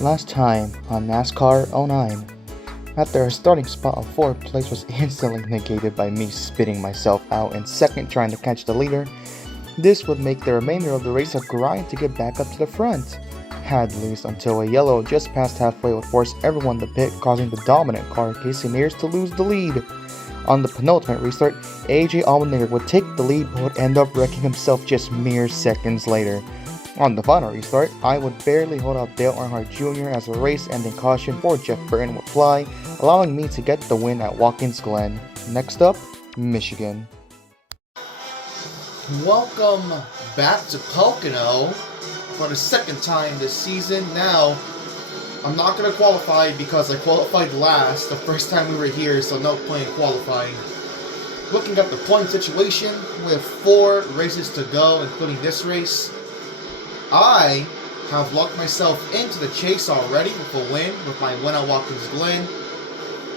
Last time on NASCAR '09, after a starting spot of 4th place was instantly negated by me spitting myself out in 2nd trying to catch the leader, this would make the remainder of the race a grind to get back up to the front. At least until a yellow just past halfway would force everyone to pit, causing the dominant car Casey Mears to lose the lead. On the penultimate restart, AJ Allmendinger would take the lead but would end up wrecking himself just mere seconds later. On the final restart, I would barely hold out Dale Earnhardt Jr. as a race-ending caution for Jeff Burton would fly, allowing me to get the win at Watkins Glen. Next up, Michigan. Welcome back to Pocono for the 2nd time this season. Now, I'm not going to qualify because I qualified last the first time we were here, so no point in qualifying. Looking at the point situation with 4 races to go, including this race, I have locked myself into the chase already with a win with my win at Watkins Glen.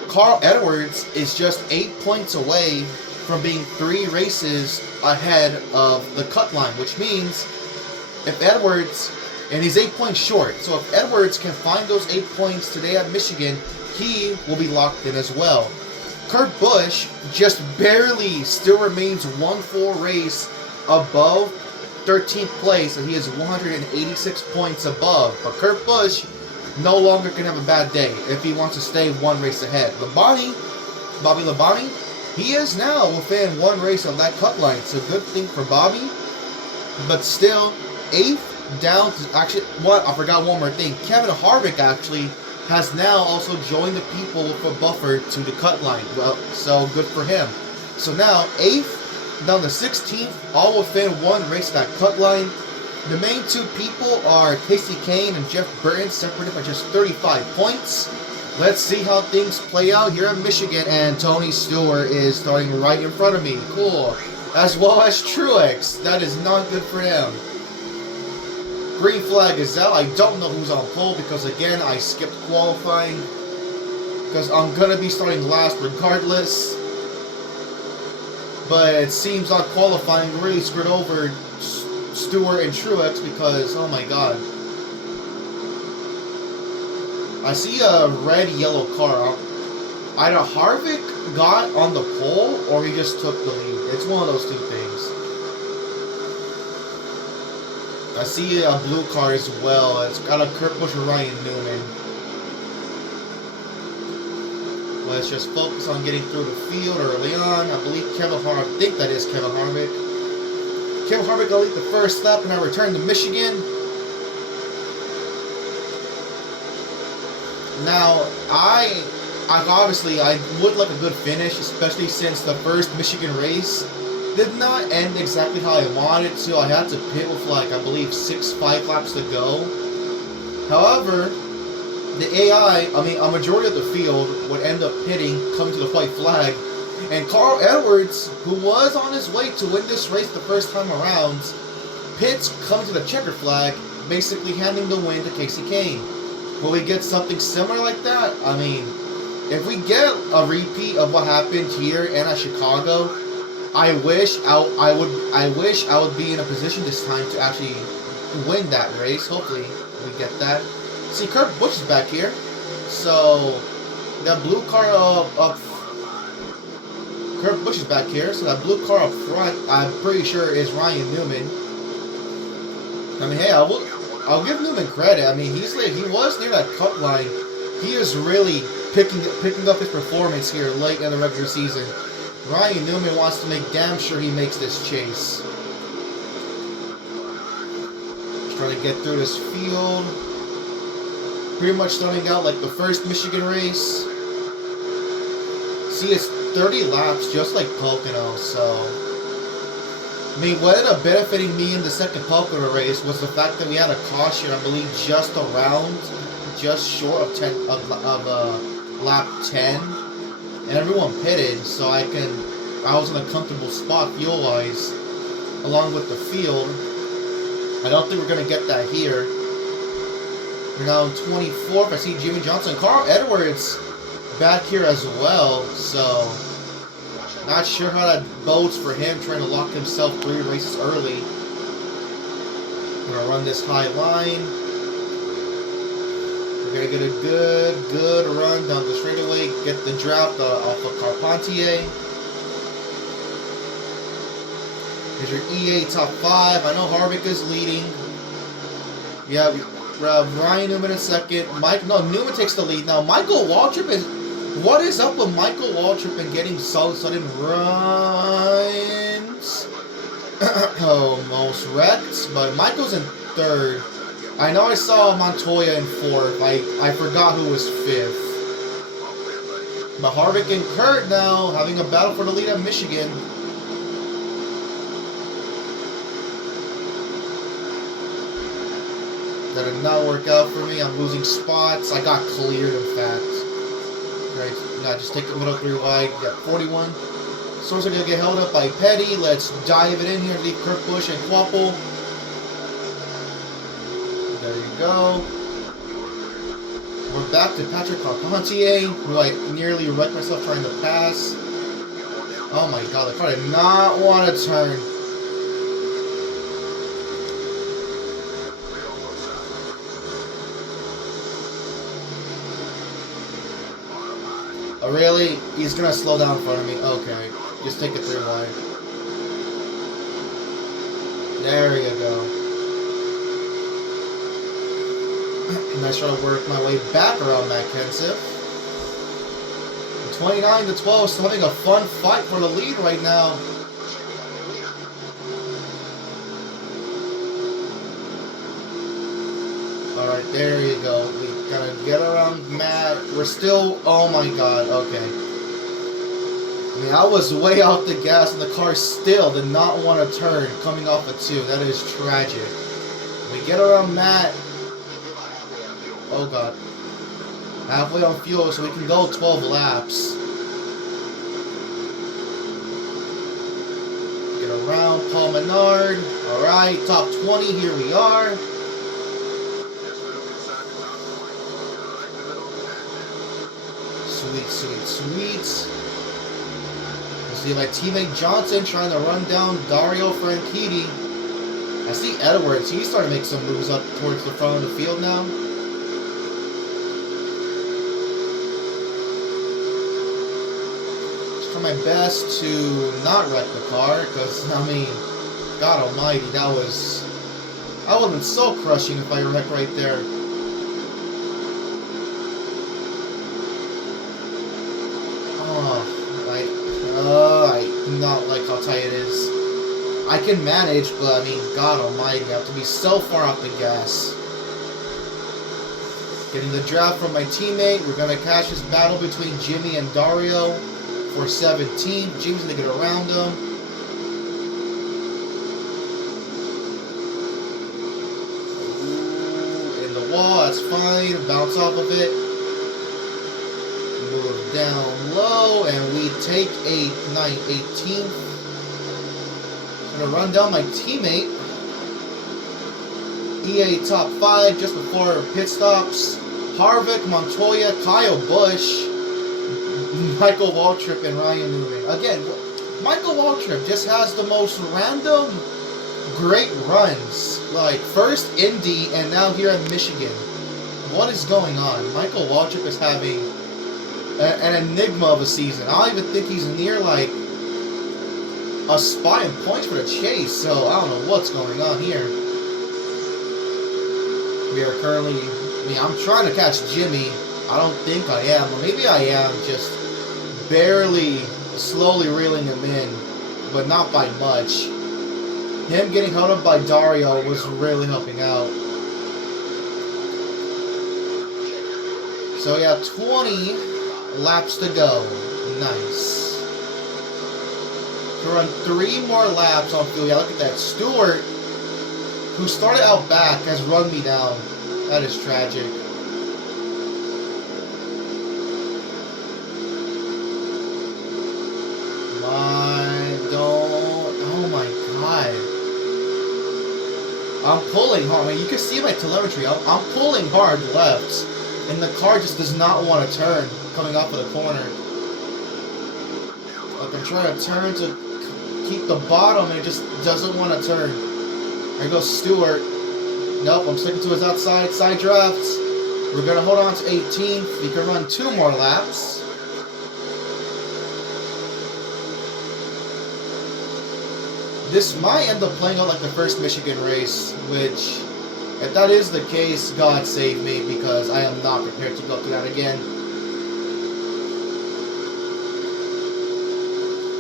Carl Edwards is just 8 points away from being 3 races ahead of the cut line, which means if Edwards, and he's 8 points short, so if Edwards can find those 8 points today at Michigan, he will be locked in as well. Kurt Busch just barely still remains 1 full race above 13th place, and he is 186 points above. But Kurt Busch no longer can have a bad day if he wants to stay 1 race ahead. Bobby Labonte, he is now within 1 race of that cut line. It's a good thing for Bobby, but still 8th down to I forgot one more thing. Kevin Harvick actually has now also joined the people with a buffer to the cut line. Well, so good for him. So now 8th down to 16th, all within 1 race at that cut line. The main 2 people are Casey Kane and Jeff Burton, separated by just 35 points. Let's see how things play out here in Michigan, and Tony Stewart is starting right in front of me. Cool. As well as Truex. That is not good for him. Green flag is out. I don't know who's on pole because, again, I skipped qualifying because I'm going to be starting last regardless. But it seems like qualifying really screwed over Stewart and Truex because, oh my god. I see a red-yellow car. Either Harvick got on the pole or he just took the lead. It's one of those 2 things. I see a blue car as well. It's got a Kurt Busch and Ryan Newman. Let's just focus on getting through the field early on. I believe I think that is Kevin Harvick. Kevin Harvick will lead the first lap and I return to Michigan. Now, I would like a good finish, especially since the first Michigan race did not end exactly how I wanted to. I had to pit with I believe 5 laps to go. However, a majority of the field would end up pitting, coming to the white flag, and Carl Edwards, who was on his way to win this race the first time around, pits coming to the checker flag, basically handing the win to Casey Kane. Will we get something similar like that? I mean, if we get a repeat of what happened here and at Chicago, I wish I would be in a position this time to actually win that race. Hopefully, we get that. See, Kurt Busch is back here, so that blue car up. Kurt Busch is back here, so that blue car up front, I'm pretty sure is Ryan Newman. I mean, hey, I'll give Newman credit. I mean, he was near that cut line. He is really picking up his performance here late in the regular season. Ryan Newman wants to make damn sure he makes this chase. Just trying to get through this field. Pretty much starting out like the first Michigan race. See, it's 30 laps just like Pocono, so... I mean, what ended up benefiting me in the second Pocono race was the fact that we had a caution, I believe, just short of lap 10. And everyone pitted, so I was in a comfortable spot fuel-wise, along with the field. I don't think we're going to get that here. We're now 24th. I see Jimmy Johnson. Carl Edwards back here as well, so not sure how that bodes for him trying to lock himself 3 races early. Gonna run this high line. We're gonna get a good run down the straightaway. Get the draft off of Carpentier. Here's your EA top 5. I know Harvick is leading. We have Ryan Newman in second. Newman takes the lead. Now, Michael Waltrip is... What is up with Michael Waltrip and getting sudden runs? Almost wrecked, but Michael's in third. I know I saw Montoya in fourth. I forgot who was fifth. But Harvick and Kurt now having a battle for the lead at Michigan. That did not work out for me. I'm losing spots. I got cleared, in fact. Right, now just take the middle 3 wide. You got 41. Source are going to get held up by Petty. Let's dive it in here. Leave Kurt Busch and Quapple. There you go. We're back to Patrick Carpentier, who I nearly wrecked myself trying to pass. Oh my god, the car did not want to turn. Oh really? He's gonna slow down in front of me. Okay. Just take it 3 wide. There you go. Nice try to work my way back around Matt Kenseth. 29-12, still having a fun fight for the lead right now. Alright, there you go. We gotta get around Matt. We're still... Oh my god, okay. I mean, I was way off the gas and the car still did not want to turn coming off a 2. That is tragic. We get around Matt. Oh god. Halfway on fuel so we can go 12 laps. Get around Paul Menard. Alright, top 20, here we are. Sweet, sweet, sweet. You see my teammate Johnson trying to run down Dario Franchitti. I see Edwards. He's starting to make some moves up towards the front of the field now. My best to not wreck the car, because I mean, God Almighty, that would have been so crushing if I wrecked right there. I do not like how tight it is. I can manage, but I mean, God Almighty, I have to be so far off the gas. Getting the draft from my teammate. We're gonna catch this battle between Jimmy and Dario. For 17, Jimmy's gonna get around him. Ooh, in the wall, that's fine. Bounce off of it. Move down low, and we take 18th. Gonna run down my teammate. EA top 5 just before pit stops. Harvick, Montoya, Kyle Busch. Michael Waltrip and Ryan Newman. Again, Michael Waltrip just has the most random great runs. Like, first Indy and now here at Michigan. What is going on? Michael Waltrip is having an enigma of a season. I don't even think he's near, like, a spot in points for the chase. So, I don't know what's going on here. We are currently... I mean, I'm trying to catch Jimmy. I don't think I am. Or maybe I am, just... barely, slowly reeling him in, but not by much. Him getting held up by Dario was really helping out. So yeah, 20 laps to go. Nice. To run 3 more laps on fuel. Yeah, look at that. Stewart, who started out back, has run me down. That is tragic. I'm pulling hard. I mean, you can see my telemetry. I'm pulling hard left, and the car just does not want to turn coming off of the corner. Like, I'm trying to turn to keep the bottom, and it just doesn't want to turn. There goes Stewart. Nope, I'm sticking to his outside side drafts. We're going to hold on to 18th. We can run 2 more laps. This might end up playing out like the first Michigan race, which, if that is the case, God save me, because I am not prepared to go through that again.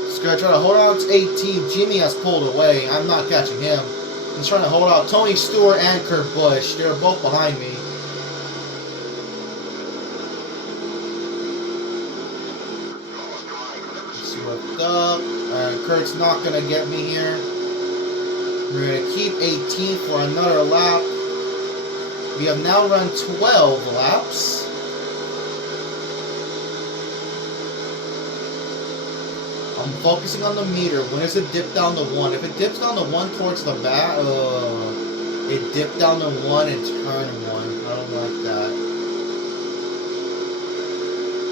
Just gonna try to hold on to 18. Jimmy has pulled away. I'm not catching him. He's trying to hold out Tony Stewart and Kurt Busch. They're both behind me. Let's see what's up. Kurt's not going to get me here. We're going to keep 18 for another lap. We have now run 12 laps. I'm focusing on the meter. When does it dip down to 1? If it dips down to 1 towards the back, it dipped down to 1 and turn 1. I don't like that.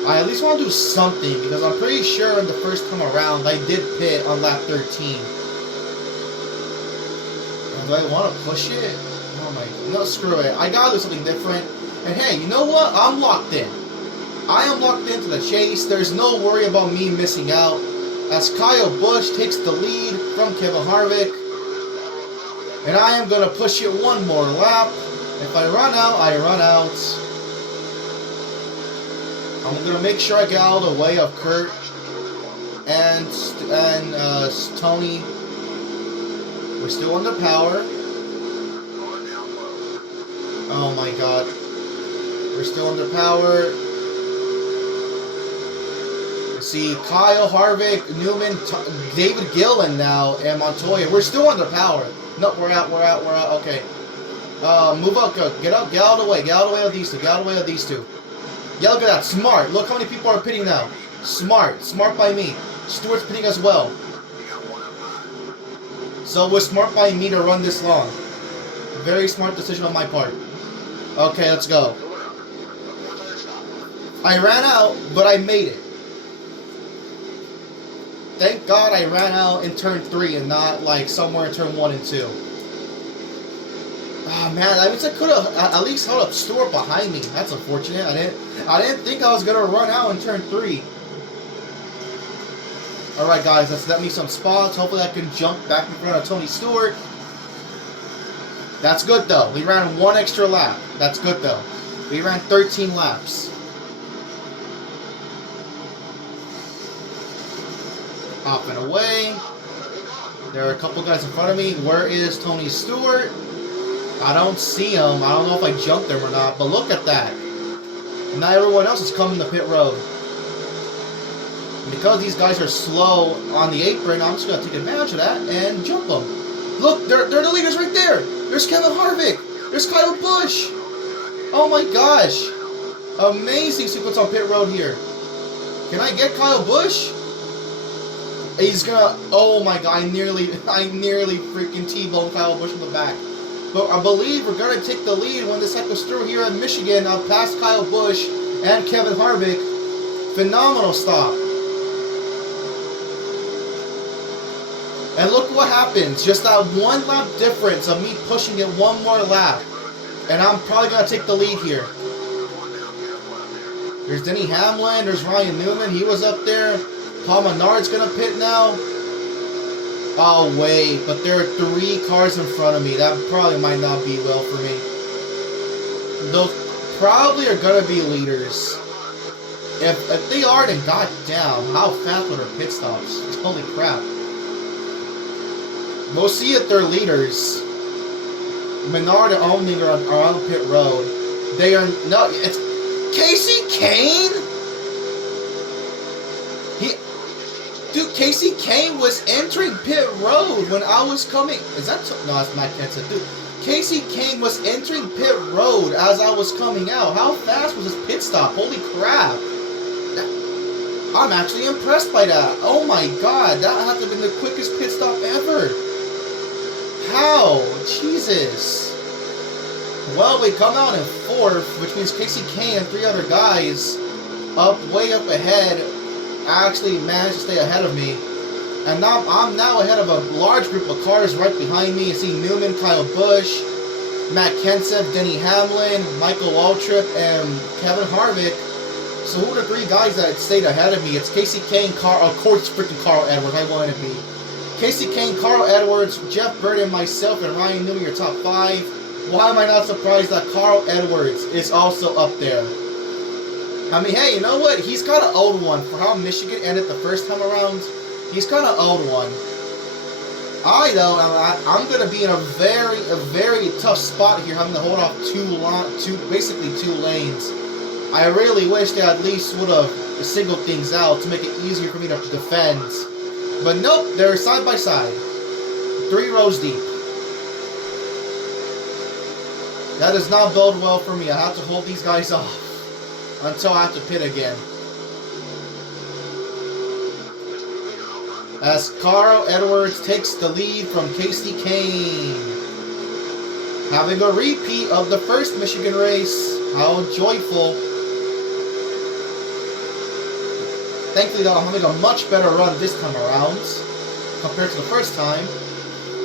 I at least want to do something, because I'm pretty sure in the first time around I did pit on lap 13. Do I want to push it? Oh my, no, screw it. I gotta do something different. And hey, you know what? I'm locked in. I am locked into the chase. There's no worry about me missing out, as Kyle Busch takes the lead from Kevin Harvick. And I am going to push it 1 more lap. If I run out, I run out. I'm going to make sure I get out of the way of Kurt and Tony. We're still under power. Oh my god. We're still under power. See, Kyle, Harvick, Newman, David Gillen now, and Montoya. We're still under power. No, we're out. Okay. Move up, go. Get out of the way. Get out of the way of these two. Get out of the way of these two. Yeah, look at that. Smart. Look how many people are pitting now. Smart. Smart by me. Stewart's pitting as well. So it was smart by me to run this long. Very smart decision on my part. Okay, let's go. I ran out, but I made it. Thank God I ran out in turn 3 and not like somewhere in turn 1 and 2. Oh man, I wish I could have at least held up Stewart behind me. That's unfortunate. I didn't think I was gonna run out in turn 3. Alright guys, let's let me some spots. Hopefully I can jump back in front of Tony Stewart. That's good though. We ran 1 extra lap. That's good though. We ran 13 laps. Hopping away. There are a couple guys in front of me. Where is Tony Stewart? I don't see him. I don't know if I jumped him or not, but look at that. Now everyone else is coming to pit road. And because these guys are slow on the apron, I'm just going to take advantage of that and jump them. Look, they're the leaders right there. There's Kevin Harvick. There's Kyle Busch. Oh my gosh. Amazing sequence on pit road here. Can I get Kyle Busch? He's gonna, oh my god, I nearly freaking T-boned Kyle Busch in the back. But I believe we're gonna take the lead when this cycles through here in Michigan. I'll pass Kyle Busch and Kevin Harvick. Phenomenal stop. And look what happens. Just that 1 lap difference of me pushing it 1 more lap. And I'm probably gonna take the lead here. There's Denny Hamlin, there's Ryan Newman, he was up there. Paul Menard's gonna pit now. Oh wait, but there are 3 cars in front of me. That probably might not be well for me. Those probably are gonna be leaders. If they are, then goddamn, how fast were their pit stops? Holy crap. We'll see if they're leaders. Menard and Allmendinger are on pit road. They are no. It's Casey Kane. Dude, Casey Kane was entering pit road when I was coming. Is that no? That's Matt Kenseth. Dude, Casey Kane was entering pit road as I was coming out. How fast was his pit stop? Holy crap! I'm actually impressed by that. Oh my god, that had to have been the quickest pit stop ever. How? Jesus. Well, we come out in 4th, which means Casey Kane and 3 other guys way up ahead actually managed to stay ahead of me. And now I'm ahead of a large group of cars right behind me. You see Newman, Kyle Busch, Matt Kenseth, Denny Hamlin, Michael Waltrip, and Kevin Harvick. So who are the three guys that stayed ahead of me? It's Casey Kane, of course, freaking Carl Edwards. I wanted to be. Casey Kane, Carl Edwards, Jeff Burton, myself, and Ryan Newman, your top 5. Why am I not surprised that Carl Edwards is also up there? I mean, hey, you know what? He's kind of owed one for how Michigan ended the first time around. He's kind of owed one. I'm going to be in a very tough spot here, having to hold off basically two lanes. I really wish they at least would have singled things out to make it easier for me to defend. But nope, they're side by side. 3 rows deep. That does not bode well for me. I have to hold these guys off until I have to pit again. As Carl Edwards takes the lead from Casey Kane. Having a repeat of the first Michigan race. How joyful. Thankfully, though, I'm having a much better run this time around compared to the first time.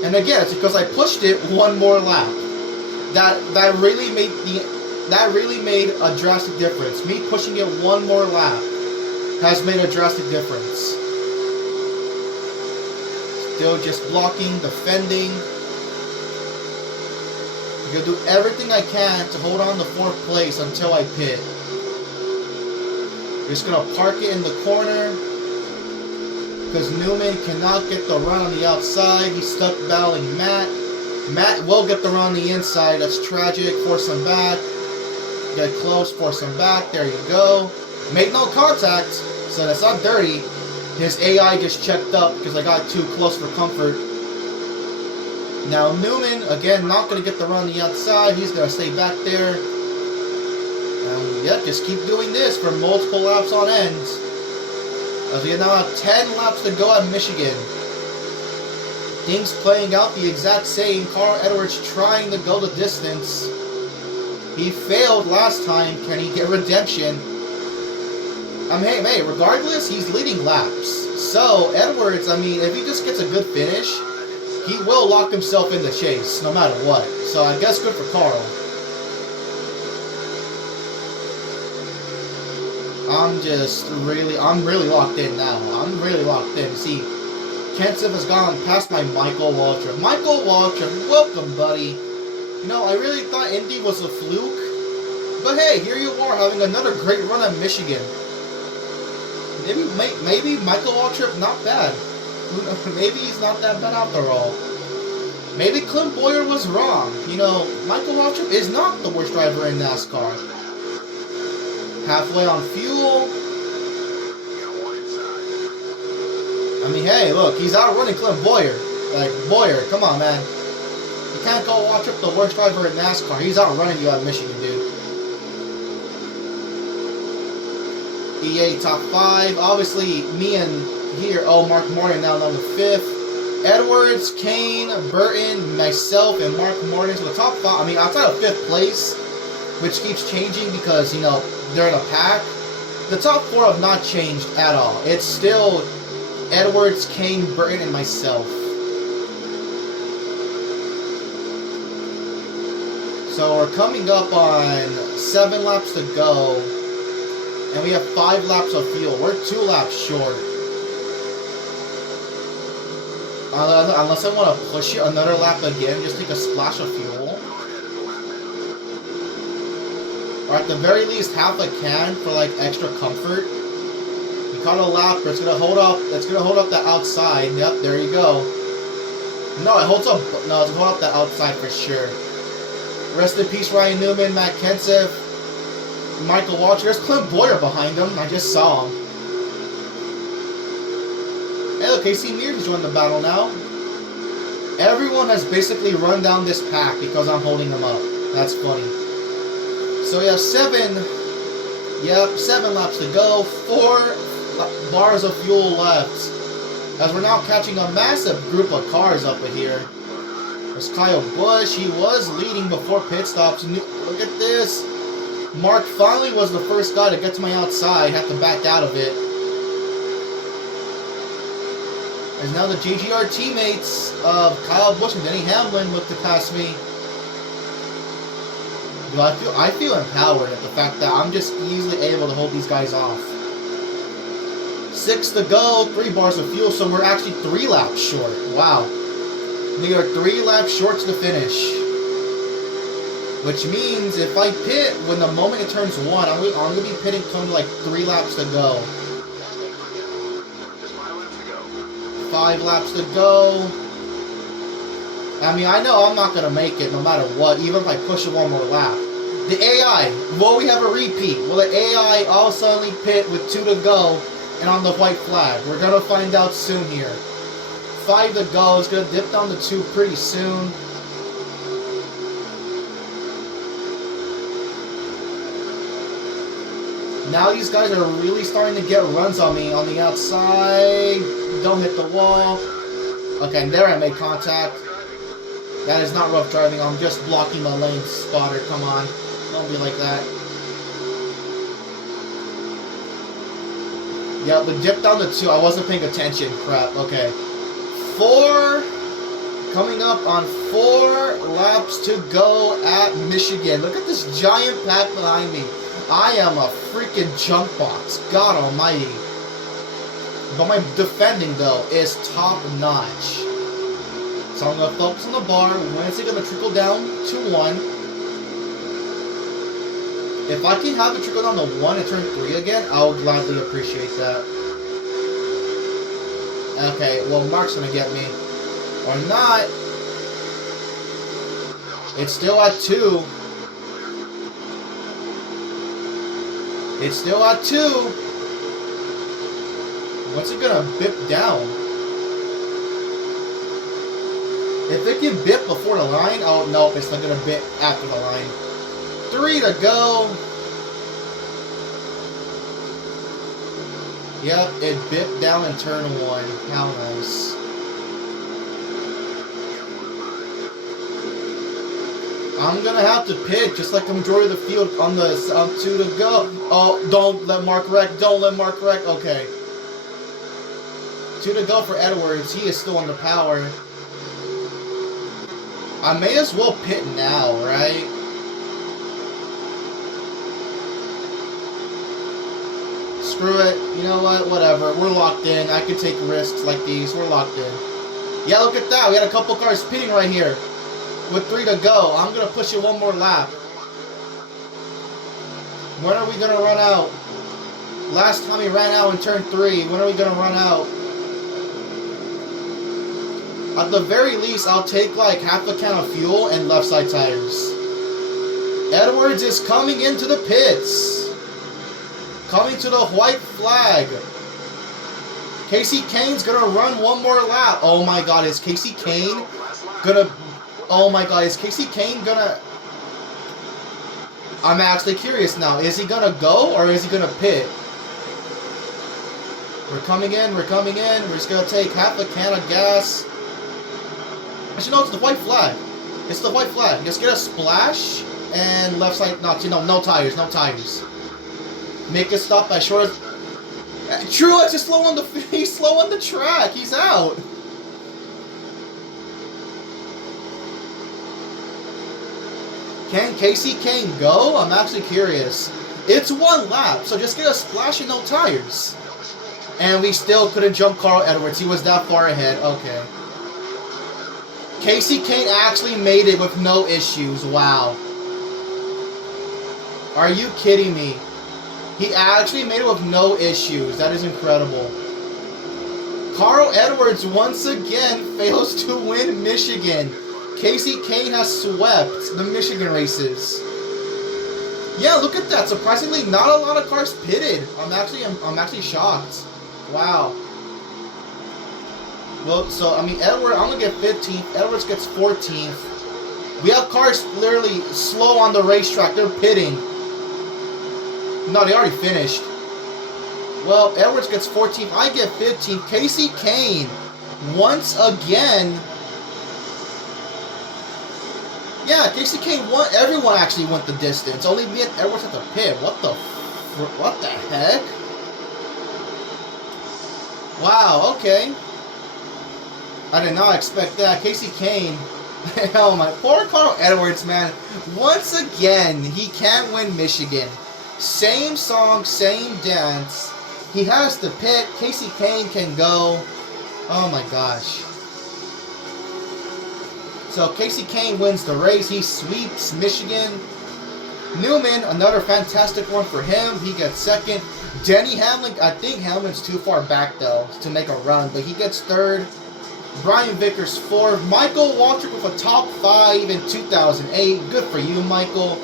And again, it's because I pushed it one more lap. That really made a drastic difference. Me pushing it one more lap has made a drastic difference. Still just blocking, defending. I'm gonna do everything I can to hold on to 4th place until I pit. Just gonna park it in the corner because Newman cannot get the run on the outside. He's stuck battling Matt. Matt will get the run on the inside. That's tragic. Force him back. Get close. Force him back. There you go. Made no contact, so that's not dirty. His AI just checked up because I got too close for comfort. Now Newman, again, not going to get the run on the outside. He's going to stay back there. Yep, just keep doing this for multiple laps on end. As we now have 10 laps to go at Michigan. Things playing out the exact same. Carl Edwards trying to go the distance. He failed last time. Can he get redemption? Hey, regardless, he's leading laps. So, Edwards, if he just gets a good finish, he will lock himself in the chase, no matter what. So, I guess good for Carl. I'm really locked in now. I'm really locked in. See, Kenseth has gone past my Michael Waltrip. Michael Waltrip, welcome, buddy. You know, I really thought Indy was a fluke. But hey, here you are having another great run at Michigan. Maybe Michael Waltrip not bad. Maybe he's not that bad after all. Maybe Clint Boyer was wrong. You know, Michael Waltrip is not the worst driver in NASCAR. Halfway on fuel. Hey, look, he's outrunning Clint Boyer. Like, Boyer, come on, man. You can't go Waltrip the worst driver in NASCAR. He's outrunning you at Michigan, dude. EA top 5. Obviously, me and here, Mark Morton now number 5th. Edwards, Kane, Burton, myself, and Mark Morton. So the top 5, outside of 5th place, which keeps changing because, you know, they're in a pack. The top 4 have not changed at all. It's still Edwards, Kane, Burton, and myself. So we're coming up on 7 laps to go. And we have 5 laps of fuel. We're 2 laps short. Unless I want to push it another lap again, just take a splash of fuel. Or at the very least, half a can for like extra comfort. We caught a lap, but it's gonna hold up. It's gonna hold up the outside. Yep, there you go. No, it holds up. No, it's gonna hold up the outside for sure. Rest in peace, Ryan Newman, Matt Kenseth, Michael Waltrip. There's Clint Boyer behind him. I just saw him. Hey, look, Casey Mears joined the battle now. Everyone has basically run down this pack because I'm holding them up. That's funny. So we have 7 laps to go. 4 bars of fuel left. As we're now catching a massive group of cars up here. There's Kyle Busch. He was leading before pit stops. Look at this. Mark finally was the first guy to get to my outside. Had to back out of it. And now the JGR teammates of Kyle Busch and Denny Hamlin look to pass me. You know, I feel empowered at the fact that I'm just easily able to hold these guys off. 6 to go, 3 bars of fuel, so we're actually 3 laps short. Wow. We are 3 laps short to the finish. Which means if I pit when the moment it turns 1, I'm going to be pitting come to like 3 laps to go. 5 laps to go. I mean, I know I'm not going to make it no matter what, even if I push it 1 more lap. The AI, will we have a repeat? Will the AI all suddenly pit with 2 to go and on the white flag? We're going to find out soon here. 5 to go. It's going to dip down to 2 pretty soon. Now these guys are really starting to get runs on me on the outside. Don't hit the wall. Okay, there I made contact. That is not rough driving. I'm just blocking my lane, spotter. Come on. Don't be like that. Yeah, but dip down to 2. I wasn't paying attention. Crap. Okay. 4. Coming up on 4 laps to go at Michigan. Look at this giant pack behind me. I am a freaking junk box. God almighty. But my defending, though, is top notch. So I'm going to focus on the bar. When is it going to trickle down to 1? If I can have it trickle down to 1 and turn 3 again, I would gladly appreciate that. Okay, well, Mark's going to get me. Or not. It's still at 2. It's still at 2. What's it going to bip down? If it can bip before the line, oh, nope, it's not going to bip after the line. 3 to go. Yep, it bipped down in turn 1. How nice. I'm going to have to pit, just like the majority of the field on the 2 to go. Oh, don't let Mark wreck. Don't let Mark wreck. Okay. 2 to go for Edwards. He is still under power. I may as well pit now, right? Screw it. You know what? Whatever. We're locked in. I can take risks like these. We're locked in. Yeah, look at that. We had a couple cars pitting right here. With 3 to go. I'm going to push it 1 more lap. When are we going to run out? Last time we ran out in turn 3. When are we going to run out? At the very least, I'll take like half a can of fuel and left side tires. Edwards is coming into the pits. Coming to the white flag. Casey Kane's going to run 1 more lap. Oh my god, is Casey Kane going to... Oh my god, is Casey Kane going to... I'm actually curious now. Is he going to go or is he going to pit? We're coming in, we're coming in. We're just going to take half a can of gas. Actually, no, it's the white flag. It's the white flag. Just get a splash and left side... No, no tires, no tires. Make a stop as short as... Truex is slow on the... He's slow on the track. He's out. Can Casey Kane go? I'm actually curious. It's 1 lap, so just get a splash and no tires. And we still couldn't jump Carl Edwards. He was that far ahead. Okay. Casey Kane actually made it with no issues. Wow. Are you kidding me? He actually made it with no issues. That is incredible. Carl Edwards once again fails to win Michigan. Casey Kane has swept the Michigan races. Yeah, look at that. Surprisingly, not a lot of cars pitted. I'm actually shocked. Wow. Well, so, I mean, Edwards, I'm going to get 15th. Edwards gets 14th. We have cars literally slow on the racetrack. They're pitting. No, they already finished. Well, Edwards gets 14th. I get 15th. Casey Kane, once again. Yeah, Casey Kane won. Everyone actually went the distance. Only me and Edwards at the pit. What the heck? Wow, okay. I did not expect that. Casey Kane Oh my, poor Carl Edwards, man. Once again, he can't win Michigan. Same song, same dance. He has to pit. Casey Kane can go. Oh my gosh. So Casey Kane wins the race. He sweeps Michigan. Newman, another fantastic one for him. He gets second. Denny Hamlin, I think Hamlin's too far back though to make a run, but he gets third. Brian Vickers fourth. Michael Waltrip with a top 5 in 2008. Good for you, Michael.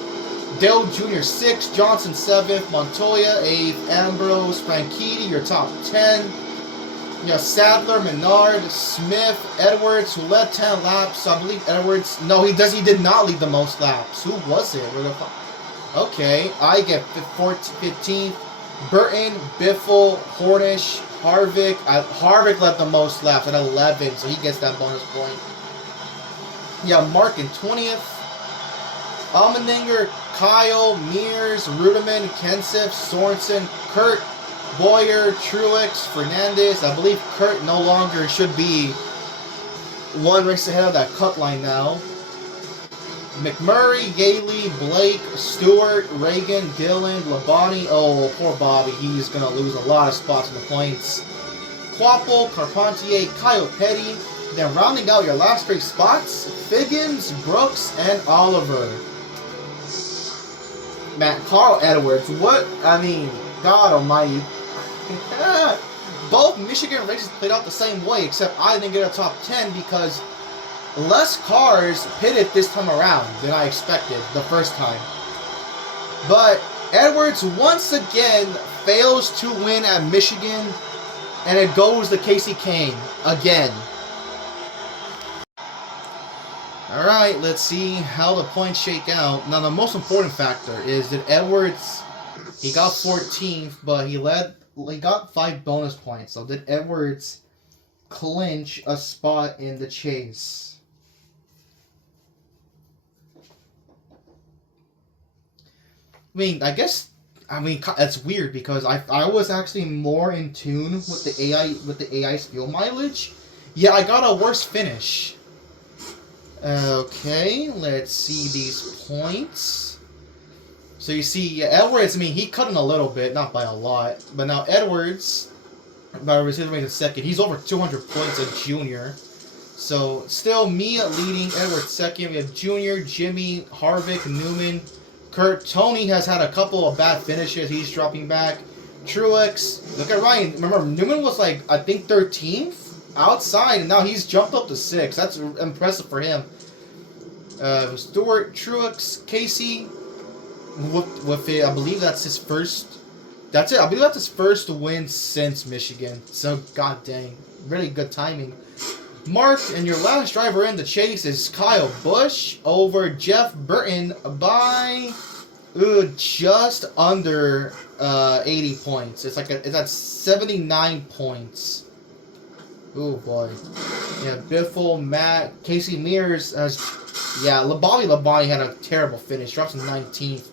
Dale Jr. 6th. Johnson 7th. Montoya 8th. Ambrose. Franchitti, your top 10. You have Sadler, Menard, Smith, Edwards, who led 10 laps. So I believe Edwards. No, he did not lead the most laps. Who was it? Okay, I get 15th. Burton, Biffle, Hornish, Harvick. Harvick led the most laps at 11, so he gets that bonus point. Yeah, Mark in 20th. Allmendinger, Kyle, Mears, Ruderman, Kenseth, Sorensen, Kurt, Boyer, Truex, Fernandez. I believe Kurt no longer should be one race ahead of that cut line now. McMurray, Yaley, Blake, Stewart, Reagan, Dillon, Labonte. Oh, poor Bobby. He's going to lose a lot of spots in the points. Quapple, Carpentier, Kyle Petty. Then rounding out your last 3 spots, Figgins, Brooks, and Oliver. Man, Carl Edwards, what? I mean, God almighty. Both Michigan races played out the same way, except I didn't get a top 10 because less cars pitted this time around than I expected the first time. But Edwards once again fails to win at Michigan, and it goes to Casey Kane again. Alright, let's see how the points shake out. Now the most important factor is that Edwards, he got 14th, but he got 5 bonus points. So did Edwards clinch a spot in the chase? I mean, it's weird because I was actually more in tune with the AI's fuel mileage. Yeah, I got a worse finish. Okay, let's see these points. So you see, Edwards, I mean, he cut in a little bit, not by a lot. But now Edwards, by receiving the second, he's over 200 points a junior. So still me leading, Edwards second. We have Junior, Jimmy, Harvick, Newman, Kurt. Tony has had a couple of bad finishes. He's dropping back. Truex. Look at Ryan. Remember, Newman was like, I think 13th outside, and now he's jumped up to 6th. That's impressive for him. Stewart, Truex, Casey. With it, I believe that's his first. That's it. I believe that's his first win since Michigan. So, god dang. Really good timing. Mark, and your last driver in the chase is Kyle Busch over Jeff Burton by just under 80 points. It's at 79 points. Oh boy. Yeah, Biffle, Matt, Casey Mears has. Yeah, Labonte had a terrible finish. Drops in 19th.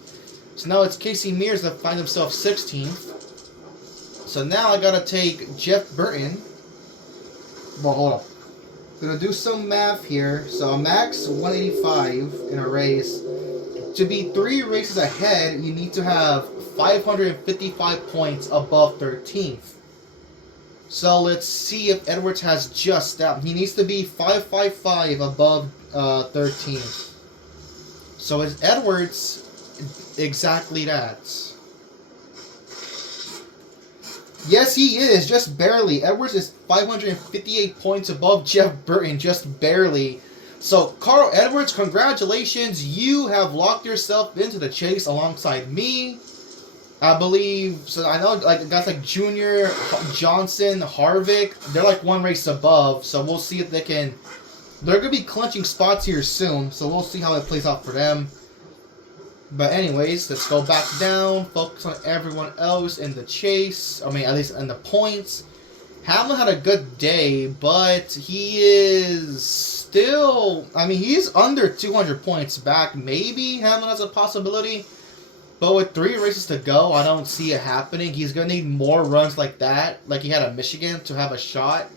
So now it's Casey Mears that finds himself 16th. So now I gotta take Jeff Burton. Well, hold up. Gonna do some math here. So max 185 in a race. To be 3 races ahead, you need to have 555 points above 13th. So let's see if Edwards has just that. He needs to be 555 above 13th. So is Edwards exactly that? Yes, he is, just barely. Edwards is 558 points above Jeff Burton, just barely. So, Carl Edwards, congratulations. You have locked yourself into the chase alongside me. I believe, so I know like guys like Junior, Johnson, Harvick, they're like 1 race above. So we'll see if they're going to be clinching spots here soon. So we'll see how it plays out for them. But anyways, let's go back down, focus on everyone else in the chase. I mean, at least in the points. Hamlin had a good day, but he is still, I mean, he's under 200 points back. Maybe Hamlin has a possibility. But with 3 races to go, I don't see it happening. He's going to need more runs like that, like he had at Michigan, to have a shot.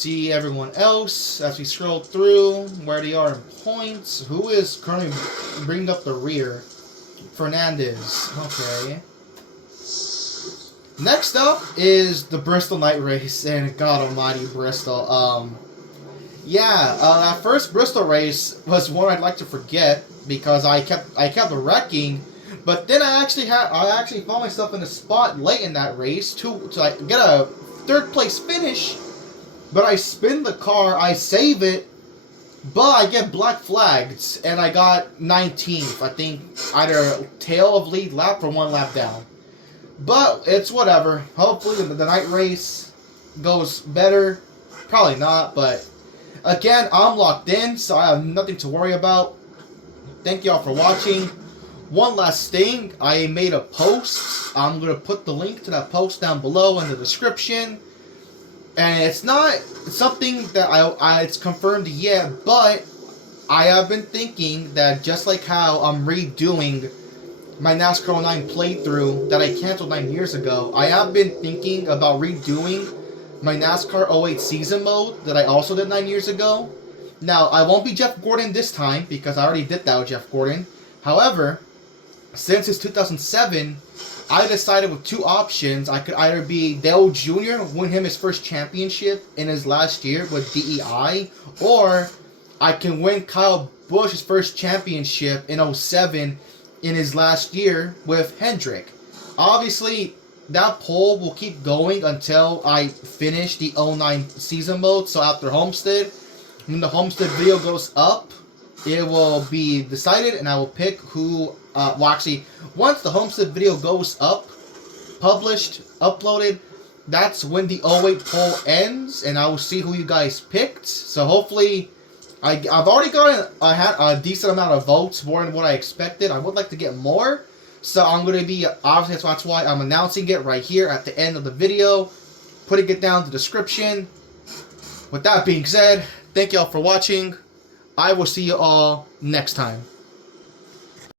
see everyone else as we scroll through where they are in points. Who is currently bringing up the rear? Fernandez. Okay. Next up is the Bristol night race, and God almighty, Bristol. That first Bristol race was one I'd like to forget because I kept wrecking, but then I actually found myself in a spot late in that race to like get a third place finish, but I spin the car, I save it, but I get black flagged, and I got 19th. I think either tail of lead lap or one lap down. But it's whatever. Hopefully the night race goes better. Probably not, but again, I'm locked in, so I have nothing to worry about. Thank y'all for watching. One last thing, I made a post. I'm going to put the link to that post down below in the description. And it's not something that it's confirmed yet, but I have been thinking that just like how I'm redoing my NASCAR 09 playthrough that I canceled 9 years ago, I have been thinking about redoing my NASCAR 08 season mode that I also did 9 years ago. Now, I won't be Jeff Gordon this time because I already did that with Jeff Gordon. However, since it's 2007, I decided with two options. I could either be Dale Jr., win him his first championship in his last year with DEI, or I can win Kyle Busch his first championship in 07 in his last year with Hendrick. Obviously, that poll will keep going until I finish the 09 season mode. So after Homestead, when the Homestead video goes up, it will be decided and I will pick who, once the Homestead video goes up, published, uploaded, that's when the 08 poll ends and I will see who you guys picked. So hopefully, I've already gotten a decent amount of votes, more than what I expected. I would like to get more. So I'm going to be, obviously that's why I'm announcing it right here at the end of the video. Putting it down in the description. With that being said, thank y'all for watching. I will see you all next time.